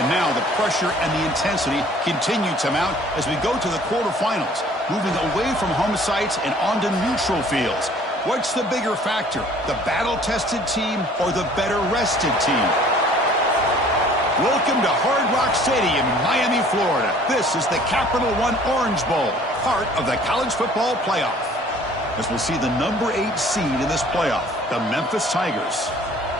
And now the pressure and the intensity continue to mount as we go to the quarterfinals, moving away from home sites and onto neutral fields. What's the bigger factor, the battle-tested team or the better-rested team? Welcome to Hard Rock Stadium in Miami, Florida. This is the Capital One Orange Bowl, part of the college football playoff. As we'll see the number 8 seed in this playoff, the Memphis Tigers,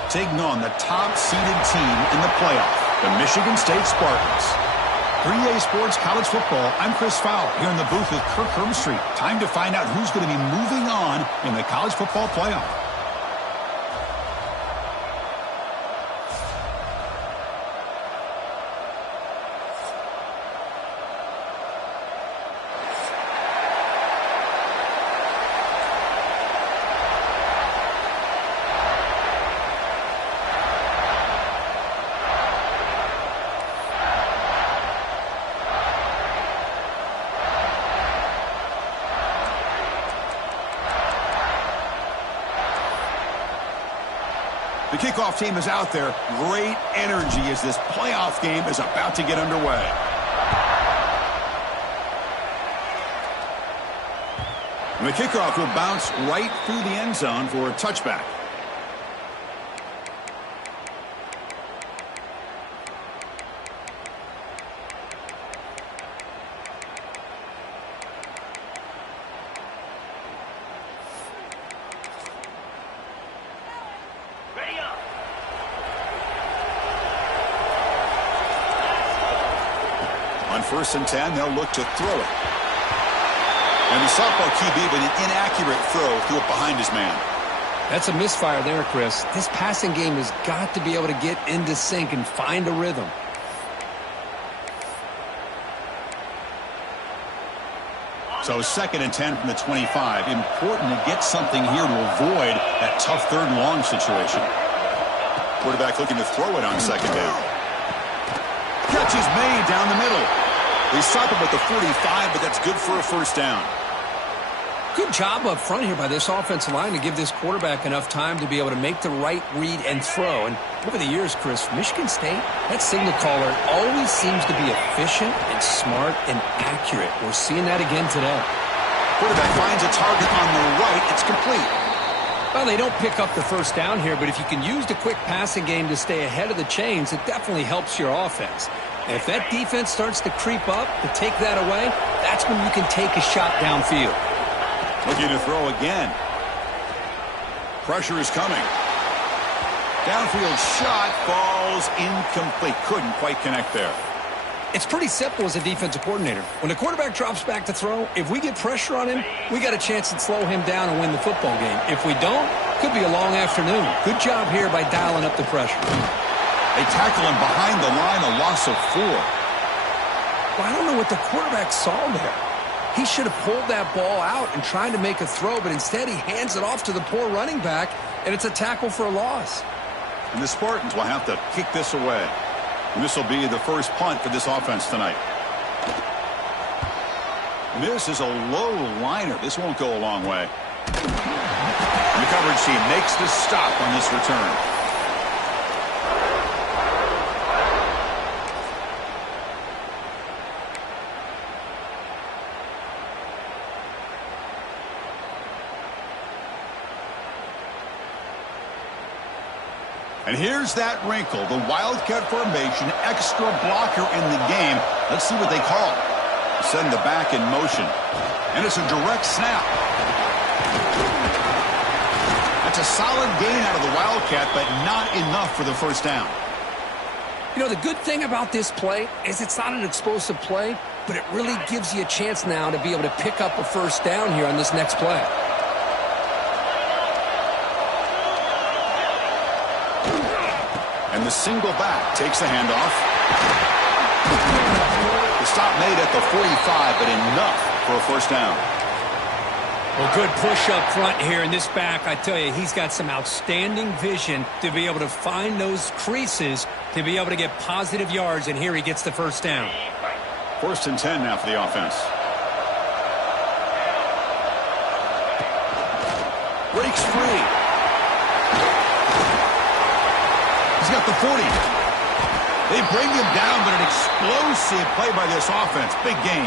taking on the top-seeded team in the playoff, the Michigan State Spartans. 3A Sports College Football, I'm Chris Fowler here in the booth with Kirk Herbstreit. Time to find out who's going to be moving on in the college football playoff. The kickoff team is out there. Great energy as this playoff game is about to get underway. And the kickoff will bounce right through the end zone for a touchback. On 1st and 10, they'll look to throw it. And the softball QB with an inaccurate throw threw it behind his man. That's a misfire there, Chris. This passing game has got to be able to get into sync and find a rhythm. So 2nd and 10 from the 25. Important to get something here to avoid that tough 3rd and long situation. Quarterback looking to throw it on 2nd down. Catch is made down the middle. They stop him at the 45, but that's good for a 1st down. Good job up front here by this offensive line to give this quarterback enough time to be able to make the right read and throw. And over the years, Chris, Michigan State, that signal caller always seems to be efficient and smart and accurate. We're seeing that again today. Quarterback finds a target on the right. It's complete. Well, they don't pick up the 1st down here, but if you can use the quick passing game to stay ahead of the chains, it definitely helps your offense. And if that defense starts to creep up to take that away, that's when you can take a shot downfield. Looking to throw again. Pressure is coming. Downfield shot falls incomplete. Couldn't quite connect there. It's pretty simple as a defensive coordinator. When the quarterback drops back to throw, if we get pressure on him, we got a chance to slow him down and win the football game. If we don't, could be a long afternoon. Good job here by dialing up the pressure. They tackle him behind the line, a loss of 4. Well, I don't know what the quarterback saw there. He should have pulled that ball out and tried to make a throw, but instead he hands it off to the poor running back, and it's a tackle for a loss. And the Spartans will have to kick this away. And this will be the first punt for this offense tonight. And this is a low liner. This won't go a long way. And the coverage team makes the stop on this return. And here's that wrinkle, the Wildcat formation, extra blocker in the game. Let's see what they call. Send the back in motion. And it's a direct snap. That's a solid gain out of the Wildcat, but not enough for the 1st down. You know, the good thing about this play is it's not an explosive play, but it really gives you a chance now to be able to pick up a 1st down here on this next play. And the single back takes the handoff. The stop made at the 45, but enough for a 1st down. Well, good push up front here in this back. I tell you, he's got some outstanding vision to be able to find those creases to be able to get positive yards, and here he gets the 1st down. 1st and 10 now for the offense. Breaks free. He's got the 40. They bring him down, but an explosive play by this offense. Big gain.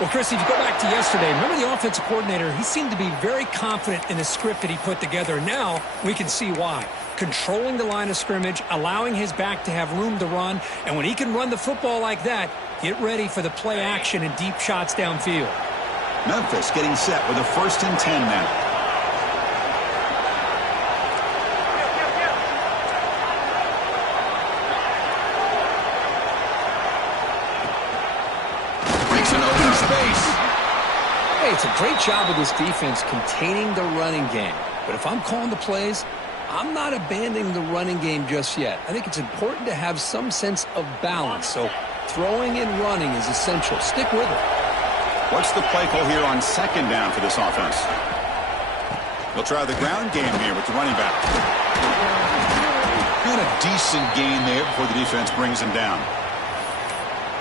Well, Chris, if you go back to yesterday, remember the offensive coordinator, he seemed to be very confident in the script that he put together. Now we can see why. Controlling the line of scrimmage, allowing his back to have room to run, and when he can run the football like that, get ready for the play action and deep shots downfield. Memphis getting set with a 1st and 10 now. Breaks an open space. Hey, it's a great job of this defense containing the running game. But if I'm calling the plays, I'm not abandoning the running game just yet. I think it's important to have some sense of balance. So throwing and running is essential. Stick with it. What's the play call here on 2nd down for this offense? They'll try the ground game here with the running back. Got a decent gain there before the defense brings him down.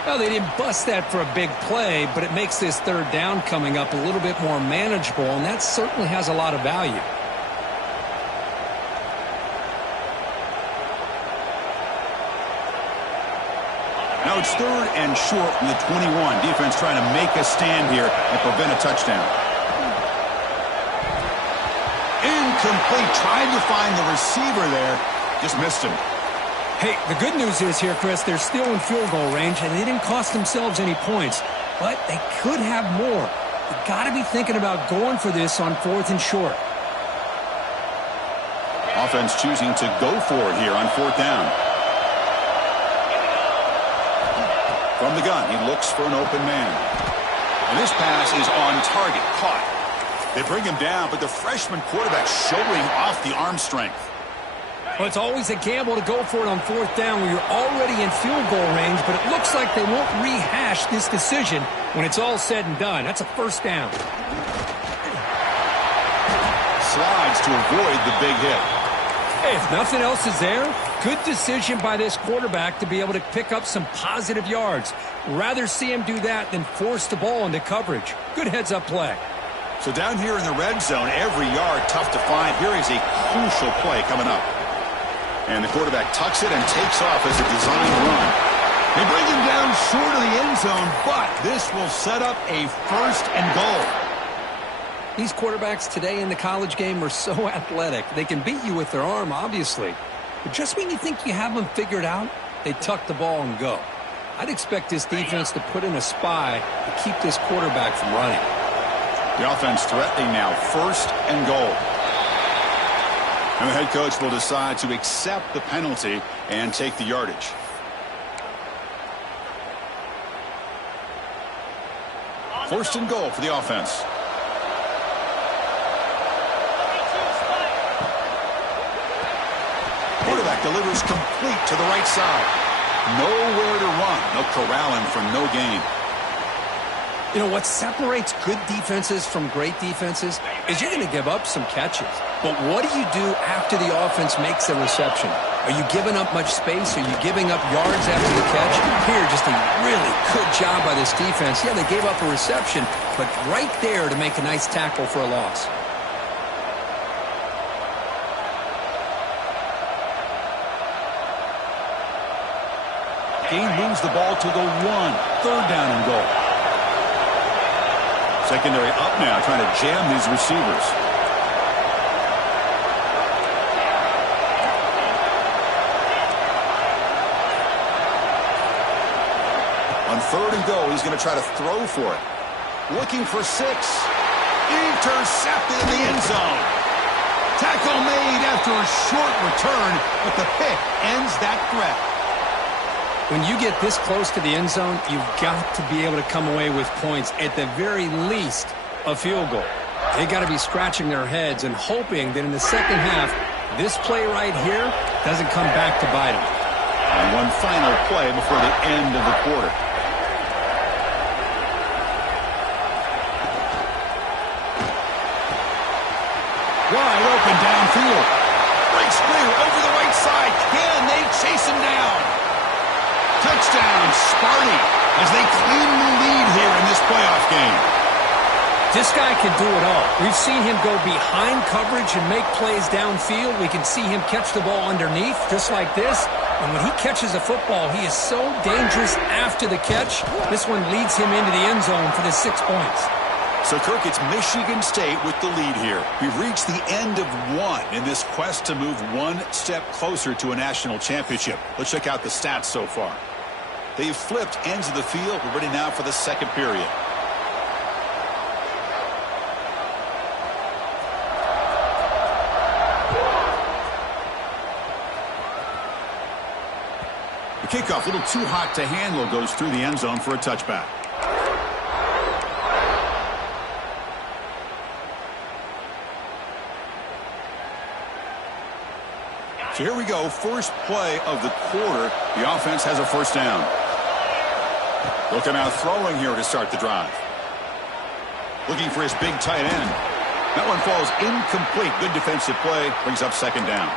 Well, they didn't bust that for a big play, but it makes this 3rd down coming up a little bit more manageable, and that certainly has a lot of value. Now it's 3rd and short from the 21. Defense trying to make a stand here and prevent a touchdown. Incomplete. Tried to find the receiver there. Just missed him. Hey, the good news is here, Chris, they're still in field goal range, and they didn't cost themselves any points. But they could have more. You've got to be thinking about going for this on 4th and short. Offense choosing to go for it here on 4th down. From the gun, he looks for an open man. And this pass is on target, caught. They bring him down, but the freshman quarterback showing off the arm strength. Well, it's always a gamble to go for it on 4th down when you're already in field goal range, but it looks like they won't rehash this decision when it's all said and done. That's a 1st down. Slides to avoid the big hit. Hey, if nothing else is there, good decision by this quarterback to be able to pick up some positive yards. Rather see him do that than force the ball into coverage. Good heads-up play. So down here in the red zone, every yard tough to find. Here is a crucial play coming up. And the quarterback tucks it and takes off as a designed run. They bring him down short of the end zone, but this will set up a 1st and goal. These quarterbacks today in the college game are so athletic. They can beat you with their arm, obviously. But just when you think you have them figured out, they tuck the ball and go. I'd expect this defense to put in a spy to keep this quarterback from running. The offense threatening now, 1st and goal. And the head coach will decide to accept the penalty and take the yardage. First and goal for the offense. Quarterback delivers complete to the right side. Nowhere to run. They'll corral him for no gain. You know, what separates good defenses from great defenses is you're going to give up some catches. But what do you do after the offense makes a reception? Are you giving up much space? Are you giving up yards after the catch? Here, just a really good job by this defense. Yeah, they gave up a reception, but right there to make a nice tackle for a loss. Gain moves the ball to the 1. 3rd down and goal. Secondary up now, trying to jam these receivers. On 3rd and goal, he's going to try to throw for it. Looking for 6. Intercepted in the end zone. Tackle made after a short return, but the pick ends that threat. When you get this close to the end zone, you've got to be able to come away with points, at the very least, a field goal. They got to be scratching their heads and hoping that in the second half, this play right here doesn't come back to bite them. And one final play before the end of the quarter. Wide open downfield. Breaks clear over the right side. Can they chase him down? Touchdown, Sparty, as they claim the lead here in this playoff game. This guy can do it all. We've seen him go behind coverage and make plays downfield. We can see him catch the ball underneath, just like this. And when he catches a football, he is so dangerous after the catch. This one leads him into the end zone for the 6 points. So, Kirk, it's Michigan State with the lead here. We've reached the end of one in this quest to move one step closer to a national championship. Let's check out the stats so far. They've flipped ends of the field. We're ready now for the second period. The kickoff, a little too hot to handle, goes through the end zone for a touchback. So here we go, first play of the quarter. The offense has a first down. Looking out throwing here to start the drive. Looking for his big tight end. That one falls incomplete. Good defensive play. Brings up second down.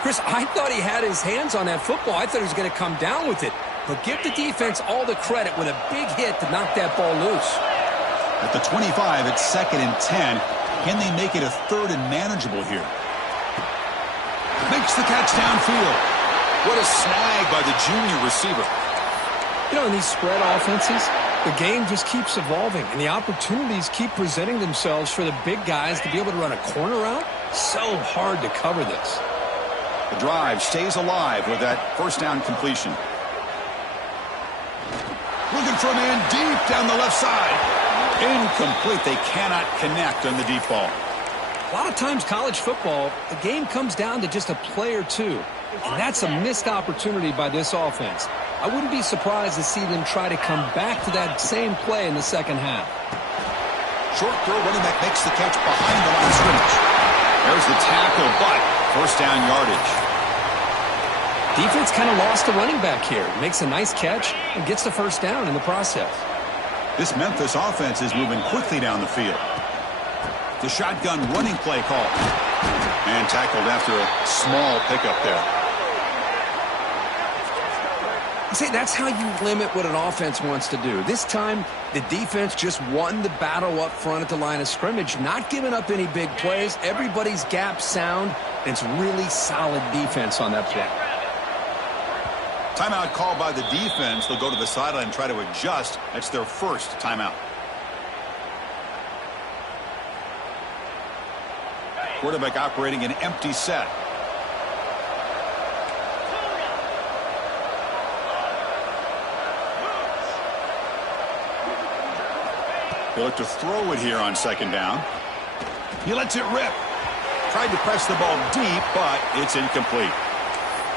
Chris, I thought he had his hands on that football. I thought he was going to come down with it. But give the defense all the credit with a big hit to knock that ball loose. At the 25, it's 2nd and 10. Can they make it a 3rd and manageable here? Makes the catch downfield. What a snag by the junior receiver. You know, in these spread offenses, the game just keeps evolving, and the opportunities keep presenting themselves for the big guys to be able to run a corner route. So hard to cover this. The drive stays alive with that first down completion. Looking for a man deep down the left side. Incomplete. They cannot connect on the deep ball. A lot of times college football, the game comes down to just a play or two. And that's a missed opportunity by this offense. I wouldn't be surprised to see them try to come back to that same play in the second half. Short throw, running back makes the catch behind the line of scrimmage. There's the tackle, but first down yardage. Defense kind of lost the running back here. Makes a nice catch and gets the first down in the process. This Memphis offense is moving quickly down the field. The shotgun running play call. And tackled after a small pickup there. See, that's how you limit what an offense wants to do. This time, the defense just won the battle up front at the line of scrimmage, not giving up any big plays. Everybody's gap sound. And it's really solid defense on that play. Timeout called by the defense. They'll go to the sideline and try to adjust. That's their first timeout. Quarterback operating an empty set. They look to throw it here on second down. He lets it rip. Tried to press the ball deep, but it's incomplete.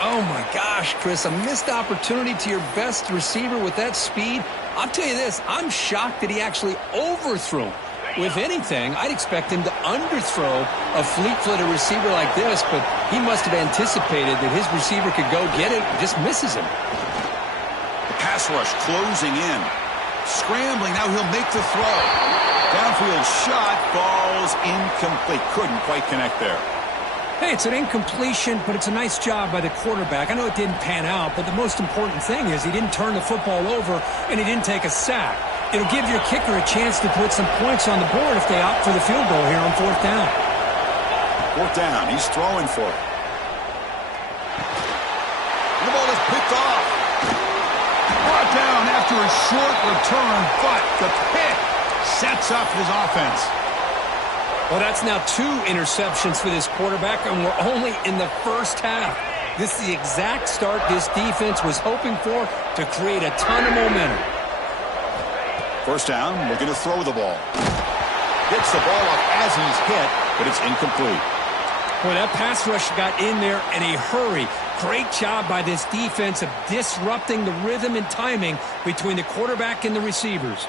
Oh, my gosh, Chris, a missed opportunity to your best receiver with that speed. I'll tell you this, I'm shocked that he actually overthrew him. If anything, I'd expect him to underthrow a fleet-footed receiver like this, but he must have anticipated that his receiver could go get it and just misses him. The pass rush closing in. Scrambling, now he'll make the throw. Downfield shot, falls incomplete. Couldn't quite connect there. Hey, it's an incompletion, but it's a nice job by the quarterback. I know it didn't pan out, but the most important thing is he didn't turn the football over and he didn't take a sack. It'll give your kicker a chance to put some points on the board if they opt for the field goal here on 4th down. 4th down, he's throwing for it. The ball is picked off. Brought down after a short return, but the pick sets up his offense. Well, that's now 2 interceptions for this quarterback, and we're only in the first half. This is the exact start this defense was hoping for to create a ton of momentum. First down, looking to throw the ball. Gets the ball up as he's hit, but it's incomplete. Boy, that pass rush got in there in a hurry. Great job by this defense of disrupting the rhythm and timing between the quarterback and the receivers.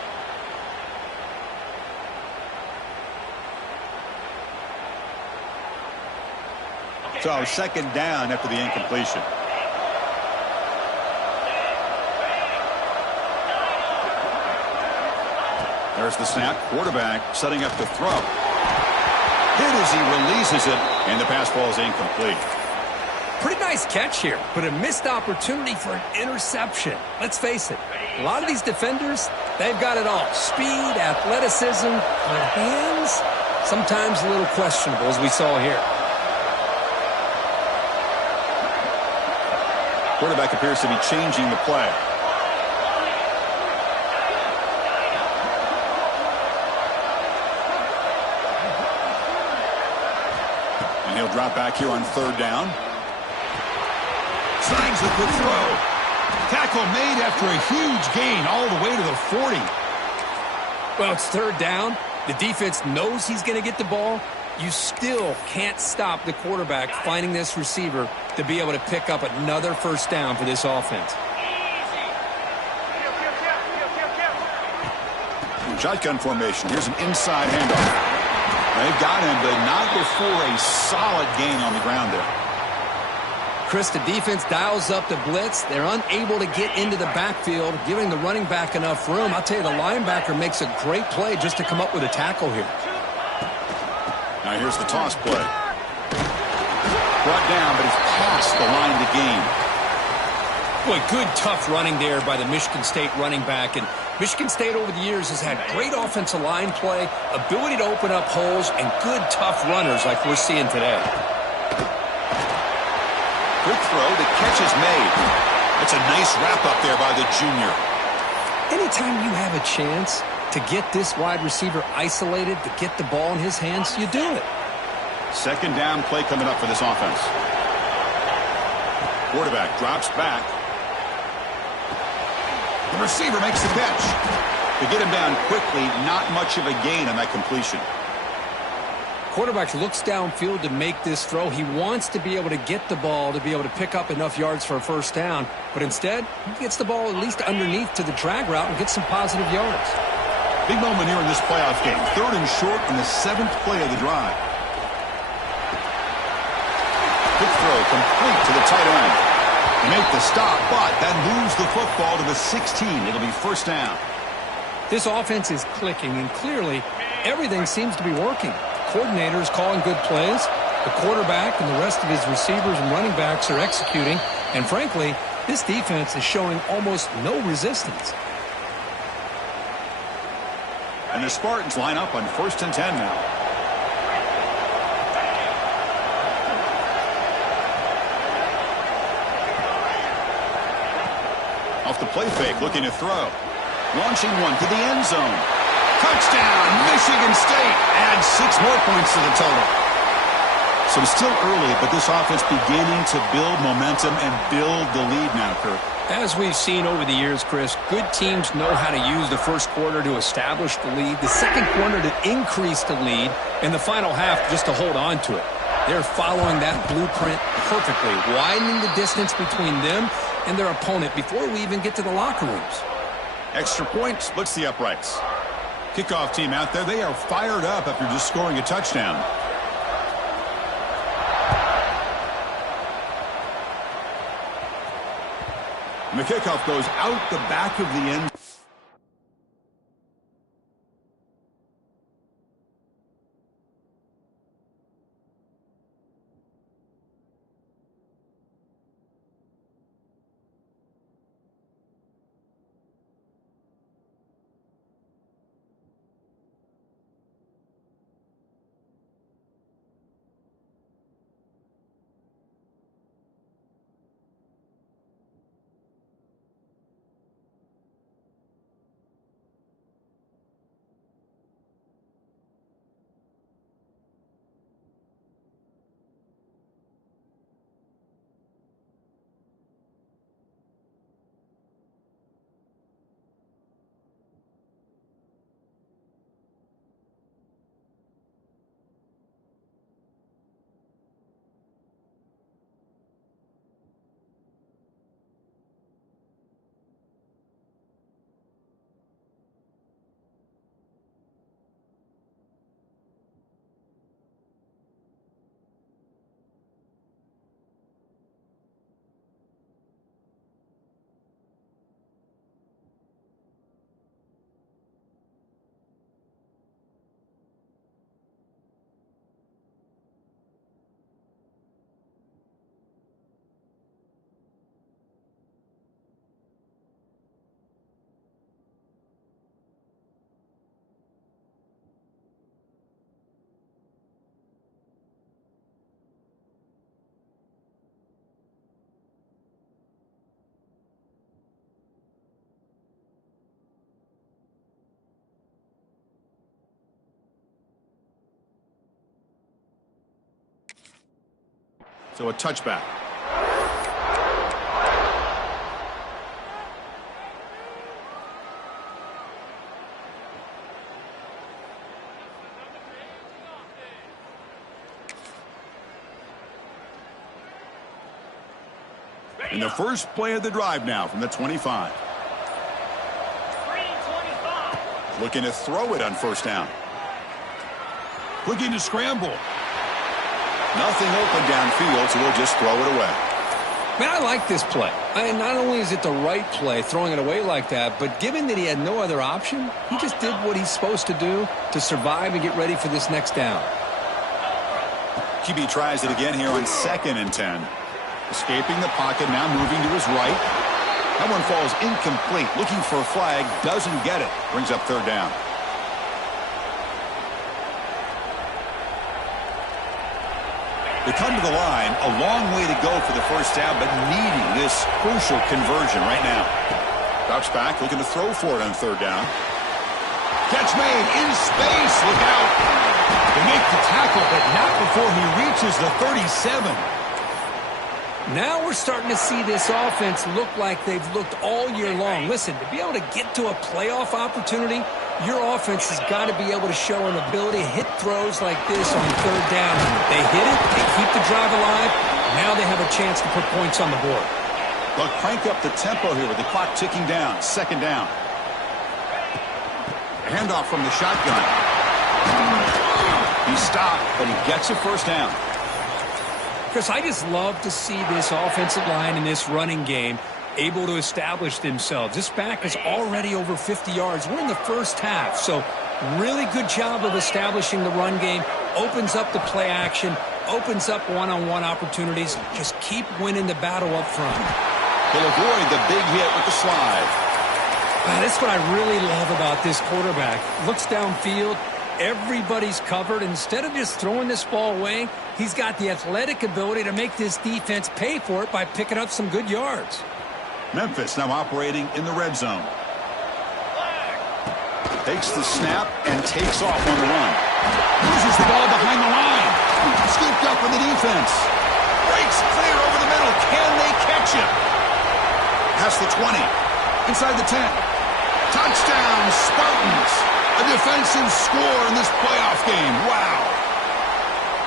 So second down after the incompletion. There's the snap. Quarterback setting up to throw. Hit as he releases it, and the pass ball is incomplete. Pretty nice catch here, but a missed opportunity for an interception. Let's face it, a lot of these defenders, they've got it all. Speed, athleticism, but hands, sometimes a little questionable, as we saw here. Quarterback appears to be changing the play. And he'll drop back here on third down. Signs the quick throw. Tackle made after a huge gain all the way to the 40. Well, it's third down. The defense knows he's going to get the ball. You still can't stop the quarterback finding this receiver to be able to pick up another first down for this offense. Shotgun formation. Here's an inside handoff. They've got him, but not before a solid gain on the ground there. Chris, the defense dials up the blitz. They're unable to get into the backfield, giving the running back enough room. I'll tell you, the linebacker makes a great play just to come up with a tackle here. Now here's the toss play. Brought down, but he's past the line to gain. Boy, good tough running there by the Michigan State running back. And Michigan State over the years has had great offensive line play, ability to open up holes, and good tough runners like we're seeing today. Quick throw, the catch is made. It's a nice wrap up there by the junior. Anytime you have a chance to get this wide receiver isolated, to get the ball in his hands, you do it. Second down play coming up for this offense. Quarterback drops back. The receiver makes the catch. To get him down quickly, not much of a gain on that completion. Quarterback looks downfield to make this throw. He wants to be able to get the ball to be able to pick up enough yards for a first down. But instead, he gets the ball at least underneath to the drag route and gets some positive yards. Big moment here in this playoff game. Third and short on the 7th play of the drive. Quick throw complete to the tight end. They make the stop, but that moves the football to the 16. It'll be first down. This offense is clicking, and clearly everything seems to be working. Coordinator is calling good plays. The quarterback and the rest of his receivers and running backs are executing. And frankly, this defense is showing almost no resistance. And the Spartans line up on 1st and 10 now. Off the play fake, looking to throw. Launching one to the end zone. Touchdown, Michigan State. Adds 6 more points to the total. So it's still early, but this offense beginning to build momentum and build the lead now, Kirk. As we've seen over the years, Chris, good teams know how to use the first quarter to establish the lead, the second quarter to increase the lead, and the final half just to hold on to it. They're following that blueprint perfectly, widening the distance between them and their opponent before we even get to the locker rooms. Extra point splits the uprights. Kickoff team out there, they are fired up after just scoring a touchdown. And the kickoff goes out the back of the end. So a touchback. And the first play of the drive now from the 25. Looking to throw it on first down. Looking to scramble. Nothing open downfield, so we'll just throw it away. Man, I like this play. Not only is it the right play, throwing it away like that, but given that he had no other option, he just did what he's supposed to do to survive and get ready for this next down. QB tries it again here on 2nd and 10. Escaping the pocket, now moving to his right. That one falls incomplete. Looking for a flag, doesn't get it. Brings up 3rd down. They come to the line, a long way to go for the first down, but needing this crucial conversion right now. Drops back, looking to throw for it on 3rd down. Catch made in space. Look out. They make the tackle, but not before he reaches the 37. Now we're starting to see this offense look like they've looked all year long. Listen, to be able to get to a playoff opportunity, your offense has got to be able to show an ability to hit throws like this on 3rd down. They hit it, they keep the drive alive. Now they have a chance to put points on the board. They'll crank up the tempo here with the clock ticking down. 2nd down. Handoff from the shotgun. He stopped, but he gets a first down. Chris, I just love to see this offensive line in this running game able to establish themselves. This back is already over 50 yards. We're in the first half, so really good job of establishing the run game. Opens up the play action, opens up one-on-one opportunities. Just keep winning the battle up front. He'll avoid the big hit with the slide. That's what I really love about this quarterback. Looks downfield. Everybody's covered. Instead of just throwing this ball away, he's got the athletic ability to make this defense pay for it by picking up some good yards. Memphis now operating in the red zone. Takes the snap and takes off on the run. Loses the ball behind the line. Scooped up in the defense. Breaks clear over the middle. Can they catch him? Past the 20. Inside the 10. Touchdown, Spartans. A defensive score in this playoff game. Wow.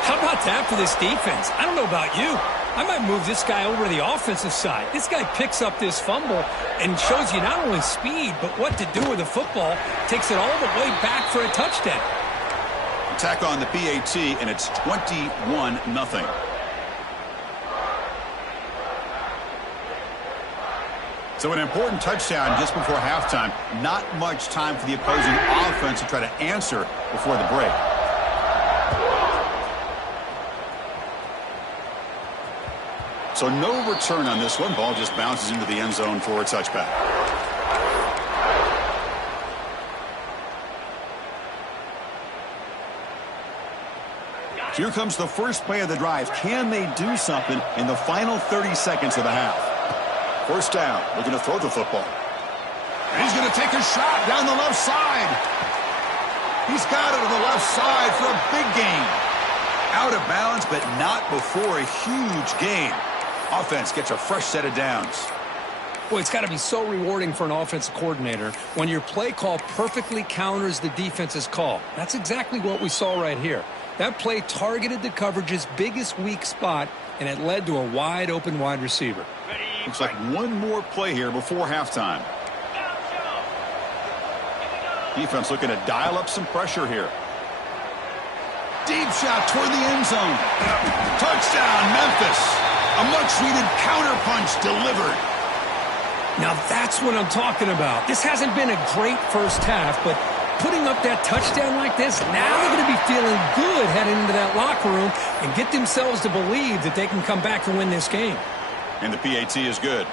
How about that for this defense? I don't know about you. I might move this guy over to the offensive side. This guy picks up this fumble and shows you not only speed, but what to do with the football. Takes it all the way back for a touchdown. Attack on the PAT, and it's 21-0. So an important touchdown just before halftime. Not much time for the opposing offense to try to answer before the break. So no return on this one. Ball just bounces into the end zone for a touchback. Here comes the first play of the drive. Can they do something in the final 30 seconds of the half? First down, looking to throw the football. And he's going to take a shot down the left side. He's got it on the left side for a big gain. Out of bounds, but not before a huge gain. Offense gets a fresh set of downs. Boy, it's got to be so rewarding for an offensive coordinator when your play call perfectly counters the defense's call. That's exactly what we saw right here. That play targeted the coverage's biggest weak spot, and it led to a wide-open wide receiver. Looks like one more play here before halftime. Defense looking to dial up some pressure here. Deep shot toward the end zone. Touchdown, Memphis. A much-needed counterpunch delivered. Now that's what I'm talking about. This hasn't been a great first half, but putting up that touchdown like this, now they're going to be feeling good heading into that locker room and get themselves to believe that they can come back and win this game. And the PAT is good.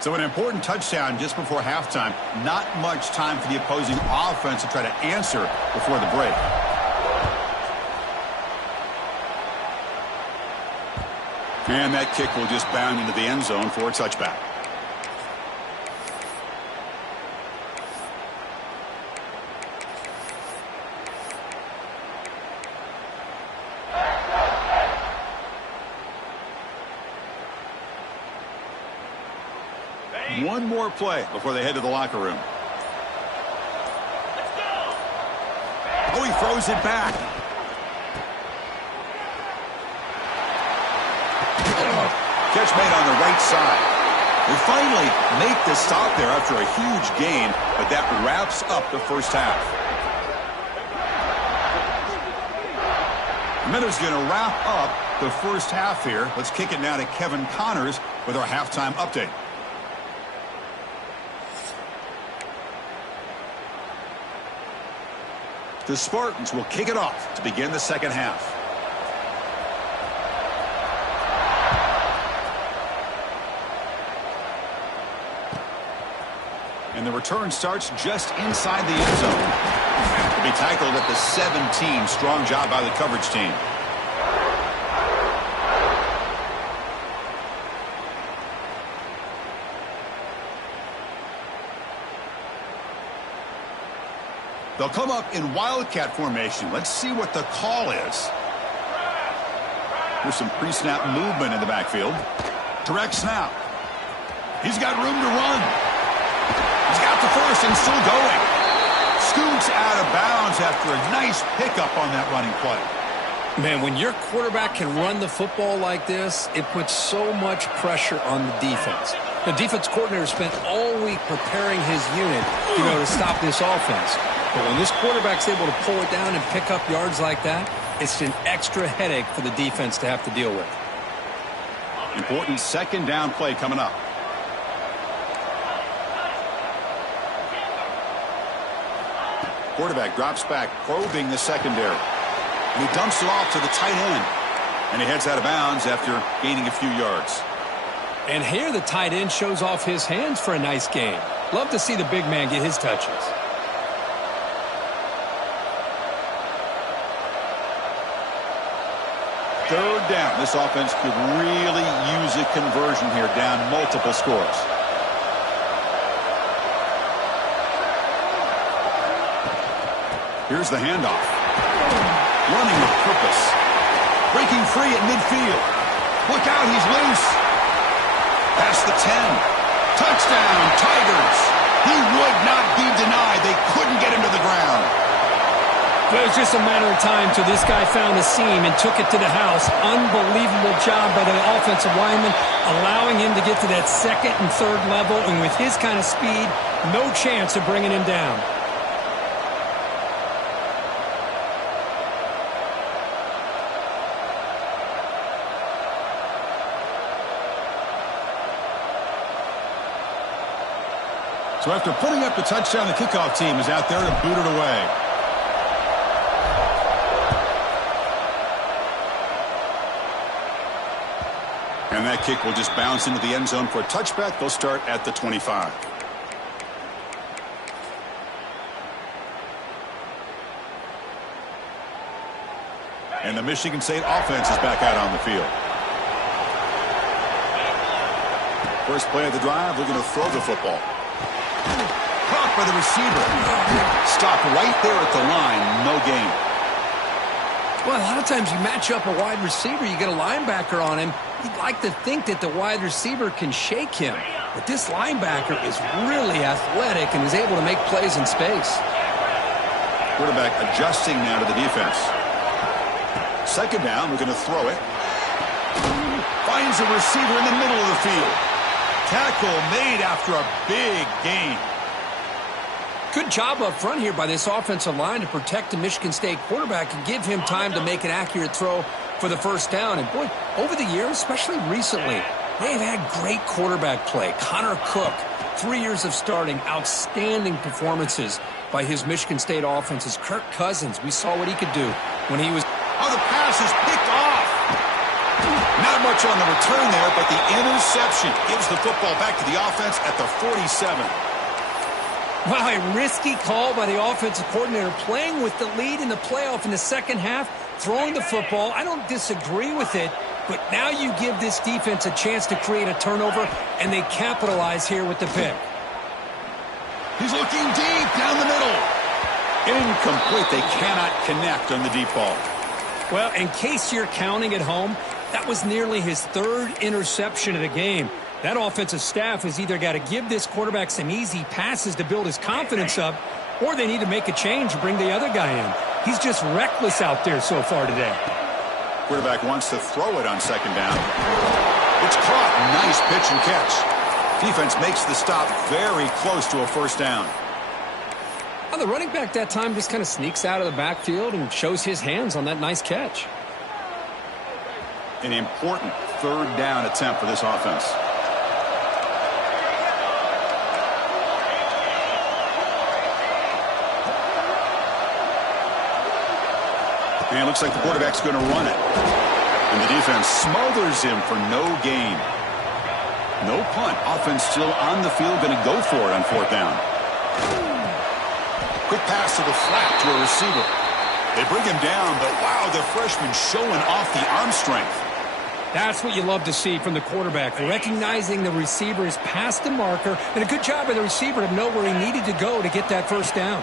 So an important touchdown just before halftime. Not much time for the opposing offense to try to answer before the break. And that kick will just bound into the end zone for a touchback. One more play before they head to the locker room. Oh, he throws it back. Catch made on the right side. They finally make the stop there after a huge gain, but that wraps up the first half. Minutes going to wrap up the first half here. Let's kick it now to Kevin Connors with our halftime update. The Spartans will kick it off to begin the second half. And the return starts just inside the end zone. To be tackled at the 17. Strong job by the coverage team. They'll come up in wildcat formation. Let's see what the call is. There's some pre-snap movement in the backfield. Direct snap. He's got room to run. He's got the first and still going. Scoots out of bounds after a nice pickup on that running play. Man, when your quarterback can run the football like this, it puts so much pressure on the defense. The defense coordinator spent all week preparing his unit, to stop this offense. But when this quarterback's able to pull it down and pick up yards like that, it's an extra headache for the defense to have to deal with. Important second down play coming up. Quarterback drops back, probing the secondary. And he dumps it off to the tight end. And he heads out of bounds after gaining a few yards. And here the tight end shows off his hands for a nice gain. Love to see the big man get his touches. Third down. This offense could really use a conversion here, down multiple scores. Here's the handoff. Running with purpose. Breaking free at midfield. Look out, he's loose. Past the 10. Touchdown, Tigers. He would not be denied. They couldn't get him to the ground. It was just a matter of time till this guy found a seam and took it to the house. Unbelievable job by the offensive lineman, allowing him to get to that second and third level. And with his kind of speed, no chance of bringing him down. So after putting up the touchdown, the kickoff team is out there to boot it away. And that kick will just bounce into the end zone for a touchback. They'll start at the 25. And the Michigan State offense is back out on the field. First play of the drive, looking to throw the football. Caught by the receiver. Stopped right there at the line. No gain. Well, a lot of times you match up a wide receiver, you get a linebacker on him. You'd like to think that the wide receiver can shake him. But this linebacker is really athletic and is able to make plays in space. Quarterback adjusting now to the defense. Second down, we're going to throw it. Finds a receiver in the middle of the field. Tackle made after a big gain. Good job up front here by this offensive line to protect the Michigan State quarterback and give him time to make an accurate throw for the first down. And boy, over the years, especially recently, they've had great quarterback play. Connor Cook, 3 years of starting, outstanding performances by his Michigan State offenses. Kirk Cousins, we saw what he could do when he was... Oh, the pass is picked off. Not much on the return there, but the interception gives the football back to the offense at the 47. Wow, a risky call by the offensive coordinator, playing with the lead in the playoff in the second half, throwing the football. I don't disagree with it, but now you give this defense a chance to create a turnover, and they capitalize here with the pick. He's looking deep down the middle. Incomplete. They cannot connect on the deep ball. Well, in case you're counting at home, that was nearly his third interception of the game. That offensive staff has either got to give this quarterback some easy passes to build his confidence up, or they need to make a change and bring the other guy in. He's just reckless out there so far today. Quarterback wants to throw it on second down. It's caught. Nice pitch and catch. Defense makes the stop very close to a first down. Well, the running back that time just kind of sneaks out of the backfield and shows his hands on that nice catch. An important third down attempt for this offense. And it looks like the quarterback's going to run it. And the defense smothers him for no gain. No punt. Offense still on the field, going to go for it on fourth down. Quick pass to the flat to a receiver. They bring him down, but wow, the freshman showing off the arm strength. That's what you love to see from the quarterback, recognizing the receiver is past the marker, and a good job by the receiver to know where he needed to go to get that first down.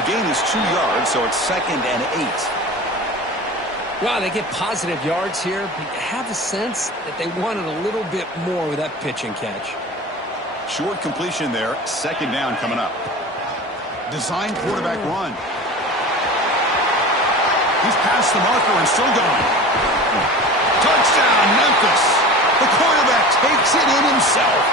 The gain is 2 yards, so it's 2nd and 8. Wow, they get positive yards here, but you have a sense that they wanted a little bit more with that pitch and catch. Short completion there, 2nd down coming up. Design quarterback run. He's past the marker and still going. Touchdown, Memphis. The quarterback takes it in himself.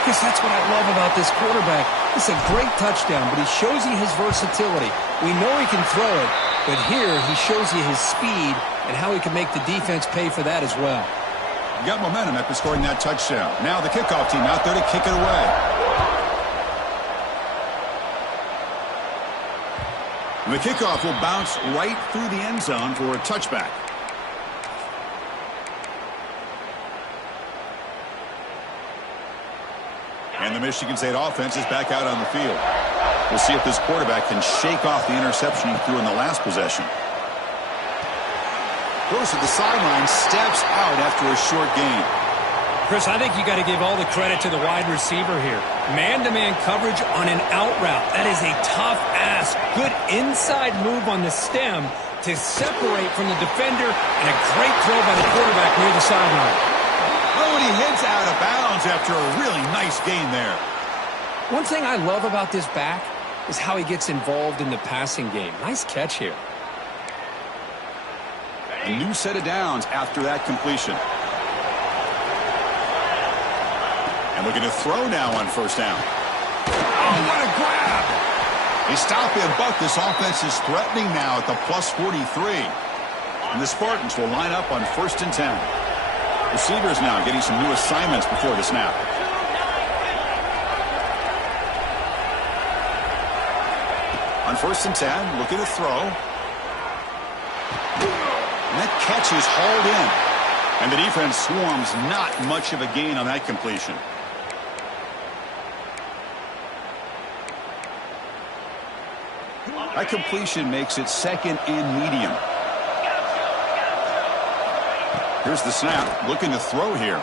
Because that's what I love about this quarterback. It's a great touchdown, but he shows you his versatility. We know he can throw it, but here he shows you his speed and how he can make the defense pay for that as well. You got momentum after scoring that touchdown. Now the kickoff team out there to kick it away. And the kickoff will bounce right through the end zone for a touchback. And the Michigan State offense is back out on the field. We'll see if this quarterback can shake off the interception he threw in the last possession. Goes to the sideline, steps out after a short gain. Chris, I think you got to give all the credit to the wide receiver here. Man-to-man coverage on an out route. That is a tough ask. Good inside move on the stem to separate from the defender, and a great throw by the quarterback near the sideline. Oh, and he heads out of bounds after a really nice gain there. One thing I love about this back is how he gets involved in the passing game. Nice catch here. A new set of downs after that completion. And looking to throw now on first down. Oh, what a grab! They stop him, but this offense is threatening now at the plus 43. And the Spartans will line up on 1st and 10. Receivers now getting some new assignments before the snap. On 1st and 10, looking to throw. And that catch is hauled in. And the defense swarms, not much of a gain on that completion. That completion makes it 2nd and medium. Here's the snap, looking to throw here.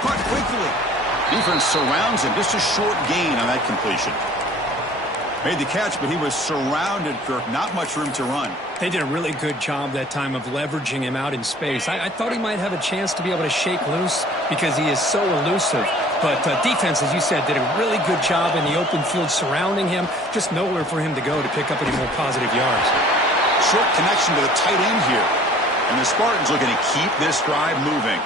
Caught quickly. Defense surrounds him, just a short gain on that completion. Made the catch, but he was surrounded for not much room to run. They did a really good job that time of leveraging him out in space. I thought he might have a chance to be able to shake loose because he is so elusive. But defense, as you said, did a really good job in the open field surrounding him. Just nowhere for him to go to pick up any more positive yards. Short connection to the tight end here. And the Spartans looking to keep this drive moving.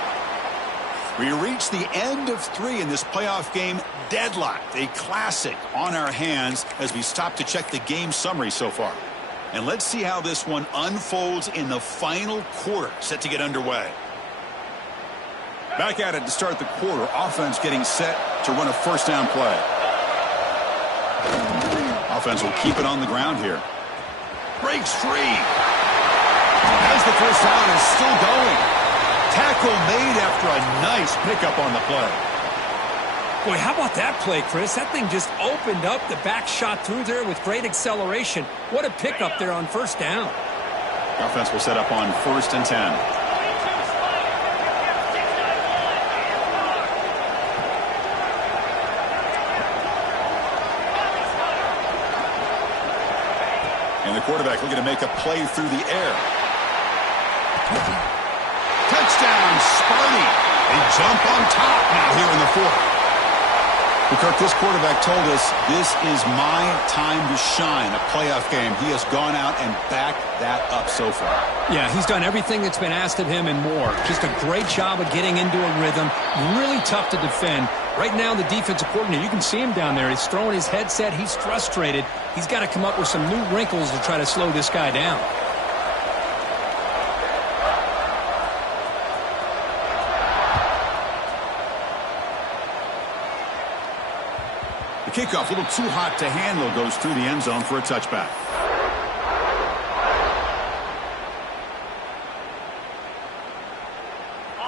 We reach the end of 3 in this playoff game, deadlocked. A classic on our hands as we stop to check the game summary so far. And let's see how this one unfolds in the final quarter, set to get underway. Back at it to start the quarter. Offense getting set to run a first down play. Offense will keep it on the ground here. Breaks free. As the first down is still going. Tackle made after a nice pickup on the play. Boy, how about that play, Chris? That thing just opened up. The back shot through there with great acceleration. What a pickup there on first down. The offense will set up on 1st and 10. And the quarterback looking to make a play through the air. Touchdown, Sparty. They jump on top now here in the fourth. Well, Kirk, this quarterback told us this is my time to shine, a playoff game. He has gone out and backed that up so far. Yeah, he's done everything that's been asked of him and more. Just a great job of getting into a rhythm. Really tough to defend. Right now, the defensive coordinator, you can see him down there. He's throwing his headset. He's frustrated. He's got to come up with some new wrinkles to try to slow this guy down. The kickoff, a little too hot to handle, goes through the end zone for a touchback.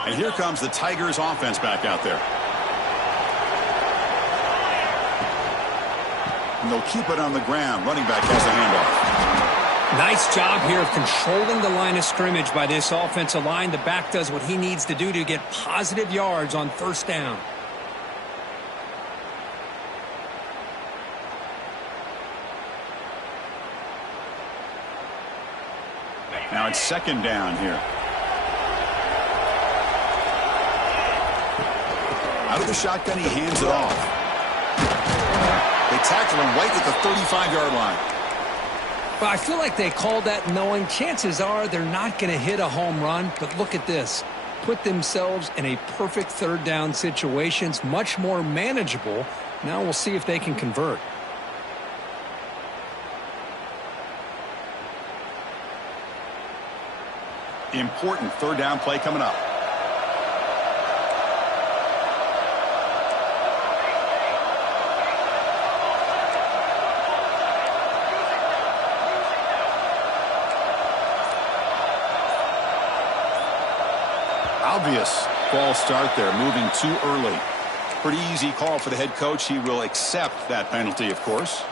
And here comes the Tigers offense back out there. And they'll keep it on the ground. Running back has a handoff. Nice job here of controlling the line of scrimmage by this offensive line. The back does what he needs to do to get positive yards on first down. Now it's second down here. Out of the shotgun, he hands it off. They tackle him right at the 35-yard line. Well, I feel like they called that knowing chances are they're not going to hit a home run. But look at this. Put themselves in a perfect third down situation. It's much more manageable. Now we'll see if they can convert. Important third down play coming up. Obvious false start there, moving too early. Pretty easy call for the head coach. He will accept that penalty, of course.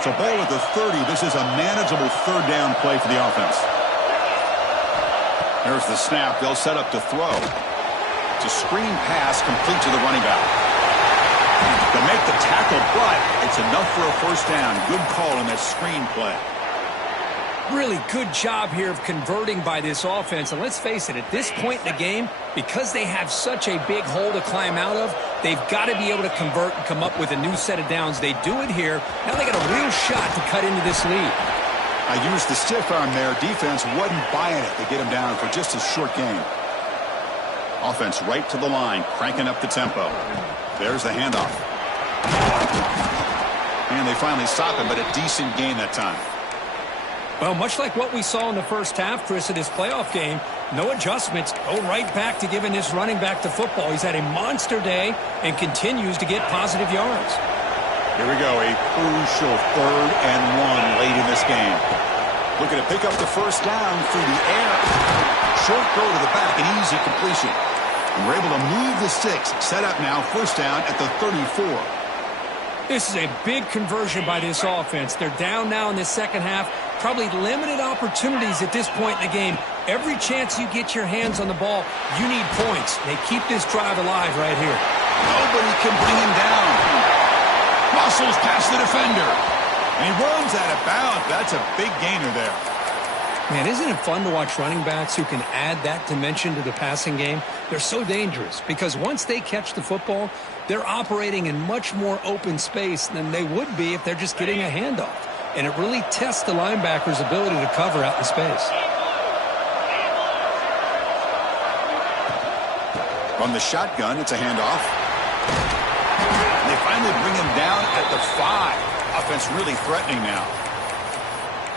So ball at the 30. This is a manageable third down play for the offense. There's the snap. They'll set up to throw. It's a screen pass complete to the running back. They'll make the tackle, but it's enough for a first down. Good call on that screen play. Really good job here of converting by this offense. And let's face it, at this point in the game, because they have such a big hole to climb out of, they've got to be able to convert and come up with a new set of downs. They do it here. Now they got a real shot to cut into this lead. I used the stiff arm there. Defense wasn't buying it. They get him down for just a short gain. Offense right to the line, cranking up the tempo. There's the handoff. And they finally stop him, but a decent gain that time. Well, much like what we saw in the first half, Chris, of this playoff game, no adjustments. Go right back to giving this running back the football. He's had a monster day and continues to get positive yards. Here we go, a crucial 3rd and 1 late in this game. Looking to pick up the first down through the air. Short throw to the back, an easy completion. And we're able to move the sticks. Set up now, first down at the 34. This is a big conversion by this offense. They're down now in the second half. Probably limited opportunities at this point in the game. Every chance you get your hands on the ball, you need points. They keep this drive alive right here. Nobody can bring him down. Muscles past the defender. And he runs out of bounds. That's a big gainer there. Man, isn't it fun to watch running backs who can add that dimension to the passing game? They're so dangerous because once they catch the football, they're operating in much more open space than they would be if they're just getting a handoff. And it really tests the linebacker's ability to cover out in space. From the shotgun, it's a handoff. And they finally bring him down at the 5. Offense really threatening now.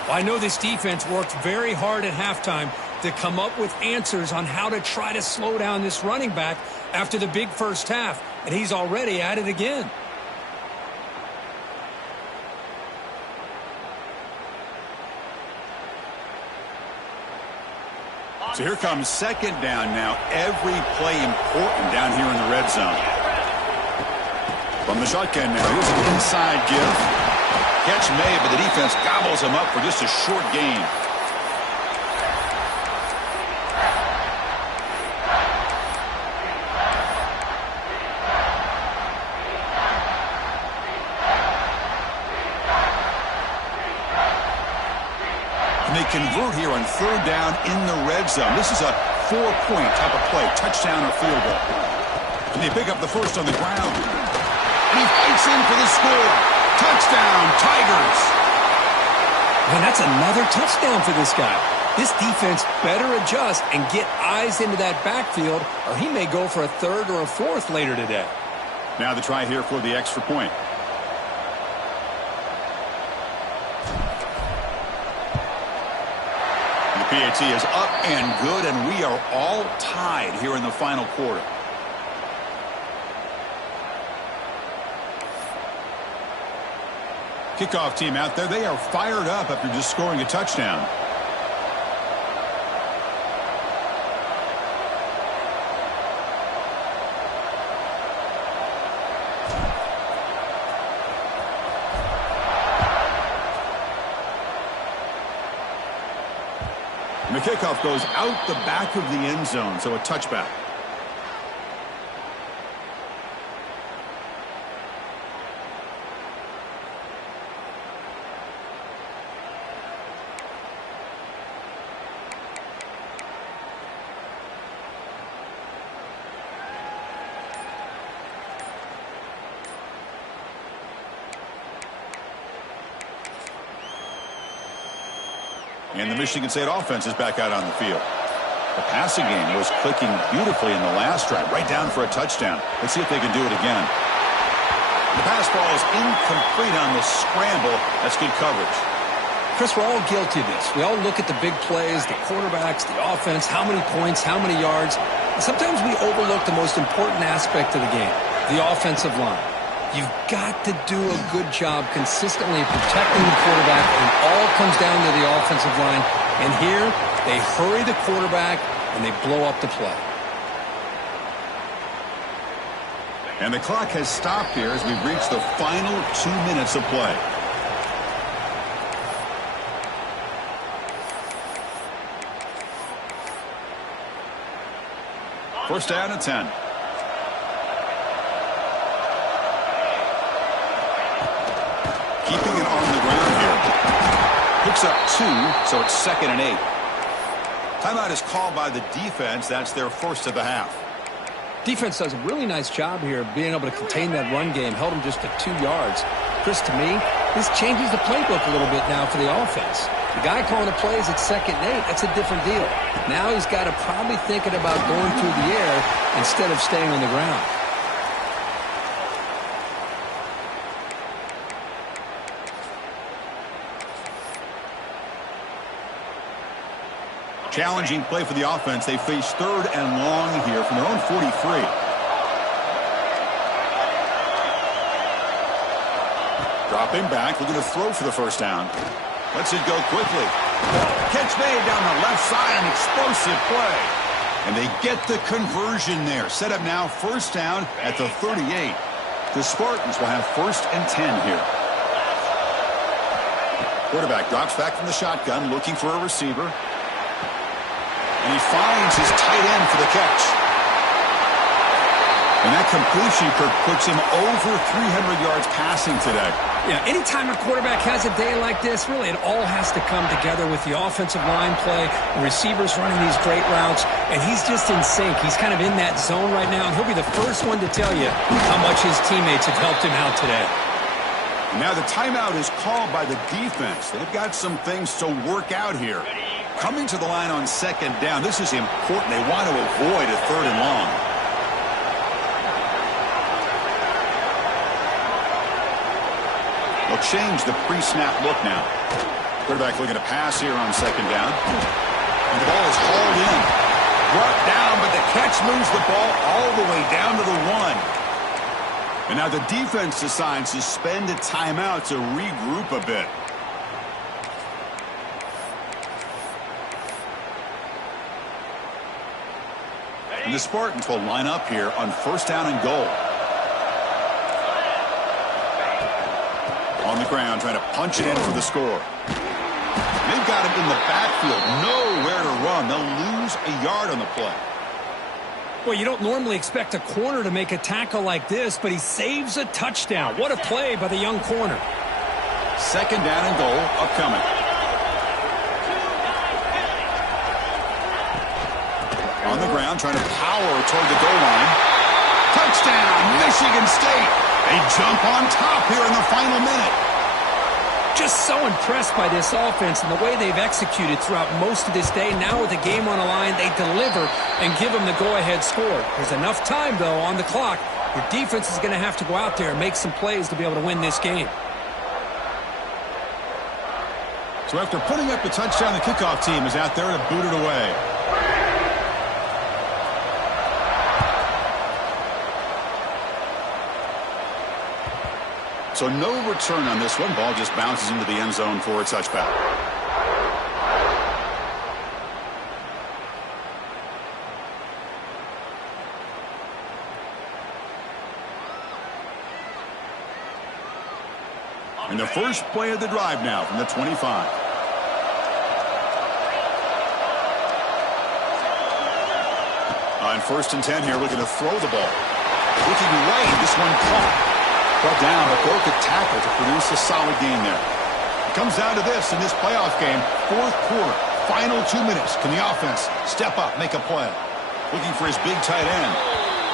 I know this defense worked very hard at halftime to come up with answers on how to try to slow down this running back after the big first half, and he's already at it again. So here comes second down now. Every play important down here in the red zone. From the shotgun now, here's an inside give. Catch made, but the defense gobbles him up for just a short gain. convert here on third down in the red zone. This is a 4-point type of play, touchdown or field goal. And they pick up the first on the ground. And he fights in for the score. Touchdown, Tigers. And that's another touchdown for this guy. This defense better adjust and get eyes into that backfield, or he may go for a third or a fourth later today. Now the try here for the extra point. The PAT is up and good, and we are all tied here in the final quarter. Kickoff team out there, they are fired up after just scoring a touchdown. And the kickoff goes out the back of the end zone, so a touchback. And the Michigan State offense is back out on the field. The passing game was clicking beautifully in the last drive, right down for a touchdown. Let's see if they can do it again. The pass ball is incomplete on the scramble. That's good coverage. Chris, we're all guilty of this. We all look at the big plays, the quarterbacks, the offense, how many points, how many yards. And sometimes we overlook the most important aspect of the game, the offensive line. You've got to do a good job consistently protecting the quarterback, and it all comes down to the offensive line. And here, they hurry the quarterback, and they blow up the play. And the clock has stopped here as we've reached the final 2 minutes of play. First down and 10. Keeping it on the ground here. Picks up 2, so it's 2nd and 8. Timeout is called by the defense. That's their first of the half. Defense does a really nice job here of being able to contain that run game. Held them just to 2 yards. Chris, to me, this changes the playbook a little bit now for the offense. The guy calling the plays at 2nd and 8, that's a different deal. Now he's got to probably thinking about going through the air instead of staying on the ground. Challenging play for the offense. They face 3rd and long here from their own 43. Dropping back, looking to throw for the first down. Lets it go quickly. Catch made down the left side, an explosive play. And they get the conversion there. Set up now, first down at the 38. The Spartans will have 1st and 10 here. Quarterback drops back from the shotgun, looking for a receiver. And he finds his tight end for the catch. And that completion, Kirk, puts him over 300 yards passing today. Yeah, anytime a quarterback has a day like this, really it all has to come together with the offensive line play, the receivers running these great routes, and he's just in sync. He's kind of in that zone right now, and he'll be the first one to tell you how much his teammates have helped him out today. Now the timeout is called by the defense. They've got some things to work out here. Coming to the line on 2nd down, this is important. They want to avoid a 3rd and long. They'll change the pre-snap look now. Quarterback looking to pass here on 2nd down. And the ball is hauled in. Brought down, but the catch moves the ball all the way down to the 1. And now the defense decides to spend a timeout to regroup a bit. And the Spartans will line up here on 1st down and goal. On the ground, trying to punch it in for the score. They've got him in the backfield, nowhere to run. They'll lose a yard on the play. Well, you don't normally expect a corner to make a tackle like this, but he saves a touchdown. What a play by the young corner. 2nd down and goal upcoming. the ground, trying to power toward the goal line. Touchdown, Michigan State. They jump on top here in the final minute. Just so impressed by this offense and the way they've executed throughout most of this day. Now with the game on the line, they deliver and give them the go-ahead score. There's enough time, though, on the clock. Your defense is going to have to go out there and make some plays to be able to win this game. So after putting up the touchdown, the kickoff team is out there to boot it away. So no return on this one. Ball just bounces into the end zone for a touchback. And the first play of the drive now from the 25. On 1st and 10 here, looking to throw the ball. Looking right, this one caught. Brought down, but broke a tackle to produce a solid gain there. It comes down to this in this playoff game. 4th quarter, final 2 minutes. Can the offense step up, make a play? Looking for his big tight end.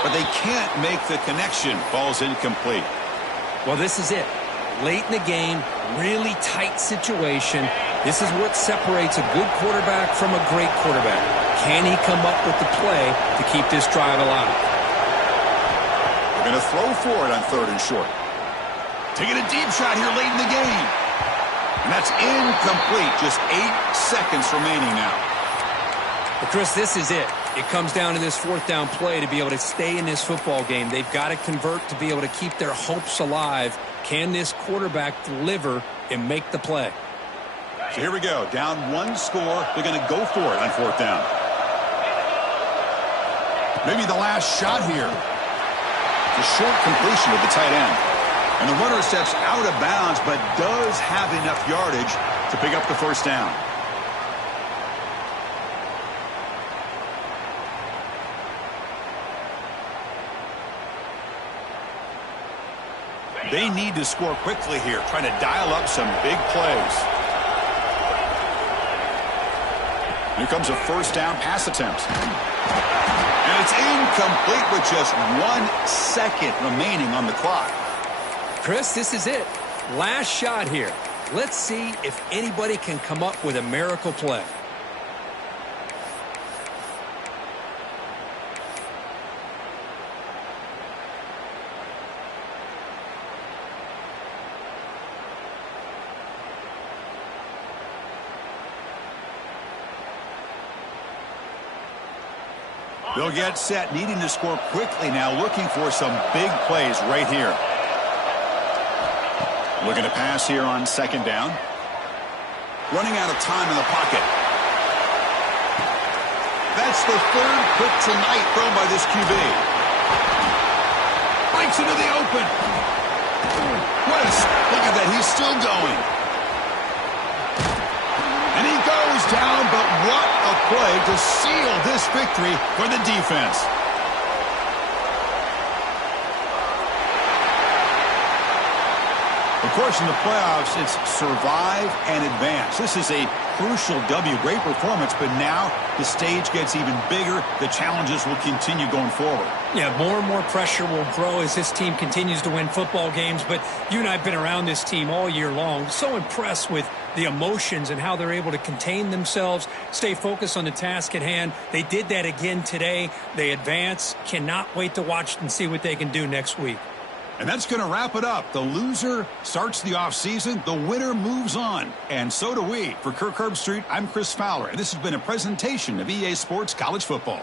But they can't make the connection. Ball's incomplete. Well, this is it. Late in the game, really tight situation. This is what separates a good quarterback from a great quarterback. Can he come up with the play to keep this drive alive? They're going to throw for it on 3rd and short. Taking a deep shot here late in the game. And that's incomplete. Just 8 seconds remaining now. But Chris, this is it. It comes down to this 4th down play to be able to stay in this football game. They've got to convert to be able to keep their hopes alive. Can this quarterback deliver and make the play? So here we go. Down 1 score. They're going to go for it on 4th down. Maybe the last shot here. A short completion with the tight end. And the runner steps out of bounds, but does have enough yardage to pick up the 1st down. They need to score quickly here, trying to dial up some big plays. Here comes a 1st down pass attempt. And it's incomplete with just 1 second remaining on the clock. Chris, this is it. Last shot here. Let's see if anybody can come up with a miracle play. They'll get set, needing to score quickly now, looking for some big plays right here. Looking to pass here on 2nd down. Running out of time in the pocket. That's the 3rd pick tonight thrown by this QB. Breaks into the open. Look at that, he's still going. And he goes down, but what a play to seal this victory for the defense. Of course, in the playoffs, it's survive and advance. This is a crucial W. Great performance, but now the stage gets even bigger. The challenges will continue going forward. Yeah, more and more pressure will grow as this team continues to win football games. But you and I have been around this team all year long. So impressed with the emotions and how they're able to contain themselves, stay focused on the task at hand. They did that again today. They advance. Cannot wait to watch and see what they can do next week. And that's going to wrap it up. The loser starts the offseason. The winner moves on. And so do we. For Kirk Herbstreit, I'm Chris Fowler. And this has been a presentation of EA Sports College Football.